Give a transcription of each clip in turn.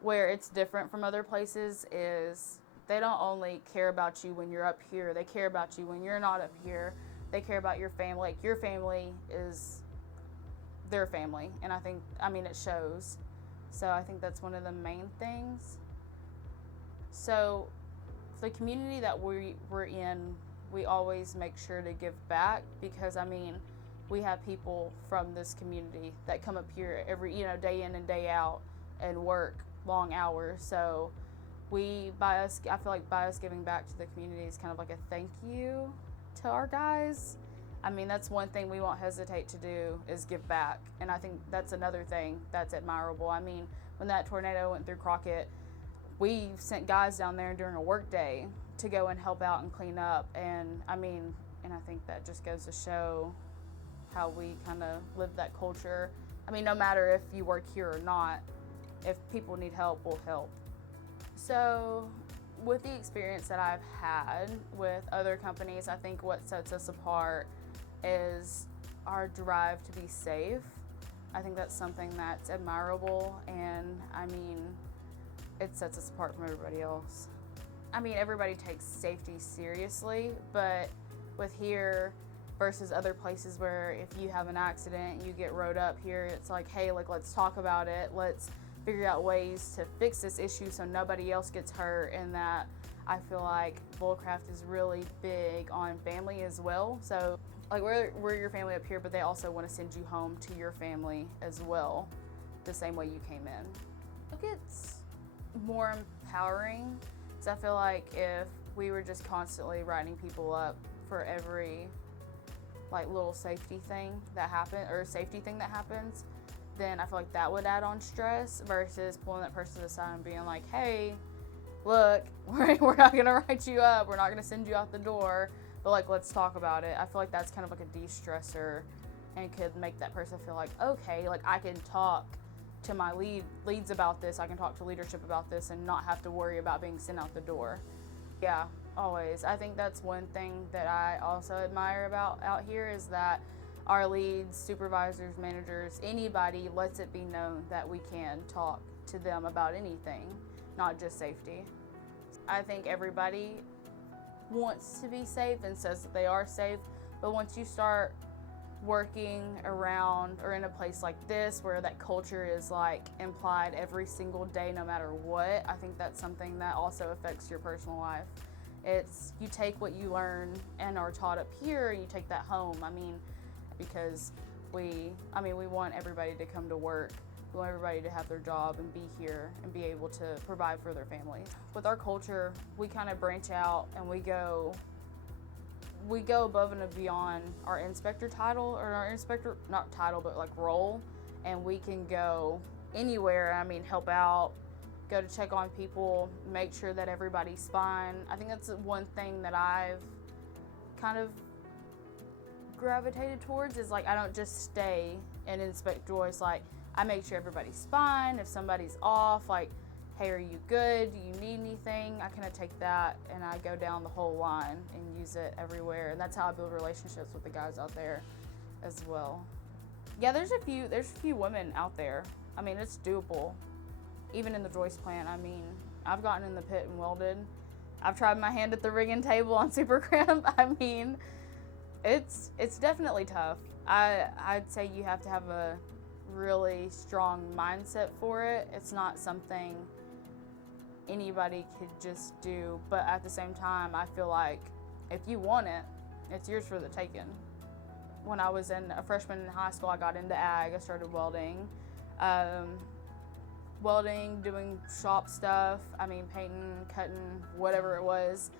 where it's different from other places is they don't only care about you when you're up here, they care about you when you're not up here. They care about your family. Like, your family is their family. And it shows. So I think that's one of the main things. So the community that we're in, we always make sure to give back because, we have people from this community that come up here every, day in and day out and work long hours. So I feel like by us giving back to the community is kind of like a thank you to our guys. That's one thing we won't hesitate to do is give back. And I think that's another thing that's admirable. When that tornado went through Crockett, we sent guys down there during a work day to go and help out and clean up. And I think that just goes to show how we kind of live that culture. No matter if you work here or not, if people need help, we'll help. So with the experience that I've had with other companies, I think what sets us apart is our drive to be safe. I think that's something that's admirable, and it sets us apart from everybody else. Everybody takes safety seriously, but with here versus other places where if you have an accident, you get rode up, here it's like, hey, let's talk about it. Let's figure out ways to fix this issue so nobody else gets hurt. And that I feel like Bullcraft is really big on family as well. So we're your family up here, but they also want to send you home to your family as well, the same way you came in. I think it's more empowering because I feel like if we were just constantly writing people up for every little safety thing that happens, then I feel like that would add on stress versus pulling that person aside and being like, hey, look, we're not gonna write you up, we're not gonna send you out the door, but let's talk about it. I feel like that's kind of like a de-stressor and could make that person feel like, okay, I can talk to my leads about this, I can talk to leadership about this and not have to worry about being sent out the door. Yeah, always. I think that's one thing that I also admire about out here is that our leads, supervisors, managers, anybody lets it be known that we can talk to them about anything, not just safety. I think everybody wants to be safe and says that they are safe, but once you start working around or in a place like this where that culture is implied every single day no matter what, I think that's something that also affects your personal life. It's you take what you learn and are taught up here and you take that home. Because we want everybody to come to work. We want everybody to have their job and be here and be able to provide for their families. With our culture, we kind of branch out and we go above and beyond our inspector title, or our inspector, not title, but role. And we can go anywhere, help out, go to check on people, make sure that everybody's fine. I think that's one thing that I've kind of gravitated towards is I don't just stay and inspect Joyce. I make sure everybody's fine. If somebody's off, hey, are you good? Do you need anything? I kind of take that and I go down the whole line and use it everywhere. And that's how I build relationships with the guys out there as well. Yeah, there's a few women out there. It's doable. Even in the Joyce plant, I've gotten in the pit and welded. I've tried my hand at the rigging table on Super Crimp. It's definitely tough. I'd say you have to have a really strong mindset for it. It's not something anybody could just do, but at the same time, I feel like if you want it, it's yours for the taking. When I was a freshman in high school, I got into ag. I started welding. Doing shop stuff, painting, cutting, whatever it was.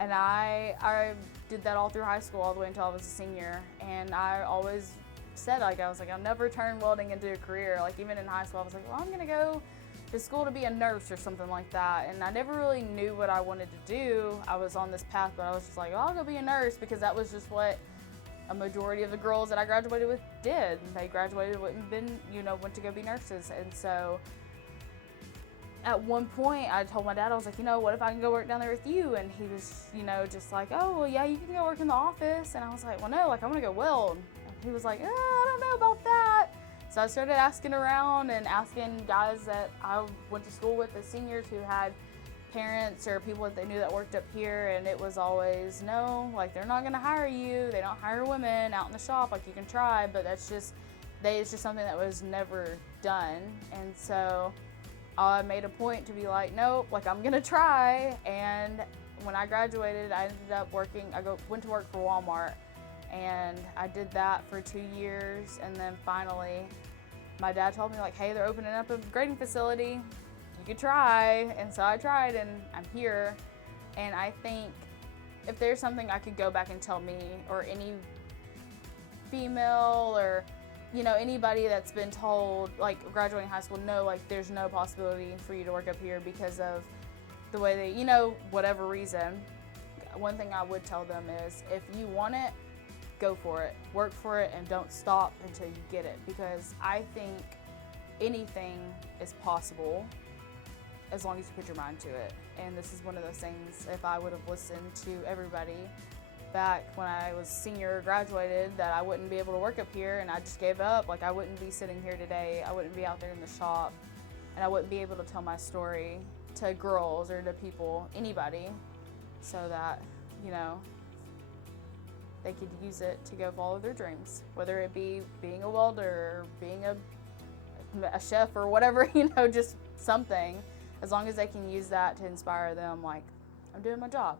And I did that all through high school, all the way until I was a senior. And I always said, I'll never turn welding into a career. Even in high school, I was like, well, I'm gonna go to school to be a nurse or something like that. And I never really knew what I wanted to do. I was on this path, but I was just like, I'll go be a nurse because that was just what a majority of the girls that I graduated with did. They graduated went to go be nurses. And so at one point I told my dad, I was like, what if I can go work down there with you? And he was, just like, oh, well, yeah, you can go work in the office. And I was like, well, no, I want to go weld. And he was like, I don't know about that. So I started asking around and asking guys that I went to school with, the seniors who had parents or people that they knew that worked up here, and it was always, no, like, they're not gonna hire you. They don't hire women out in the shop. Like, you can try, but it's just something that was never done. And so I made a point to be like, nope, like, I'm gonna try. And when I graduated, I ended up working, went to work for Walmart, and I did that for 2 years. And then finally, my dad told me, like, hey, they're opening up a grading facility. You could try. And so I tried, and I'm here. And I think if there's something I could go back and tell me, or any female, or, you know, anybody that's been told, like, graduating high school, no, like, there's no possibility for you to work up here because of the way they, you know, whatever reason. One thing I would tell them is, if you want it, go for it, work for it, and don't stop until you get it, because I think anything is possible as long as you put your mind to it. And this is one of those things, if I would have listened to everybody back when I was senior or graduated, that I wouldn't be able to work up here, and I just gave up. Like, I wouldn't be sitting here today. I wouldn't be out there in the shop, and I wouldn't be able to tell my story to girls or to people, anybody, so that, you know, they could use it to go follow their dreams, whether it be being a welder or being a chef or whatever, you know, just something. As long as they can use that to inspire them, like, I'm doing my job.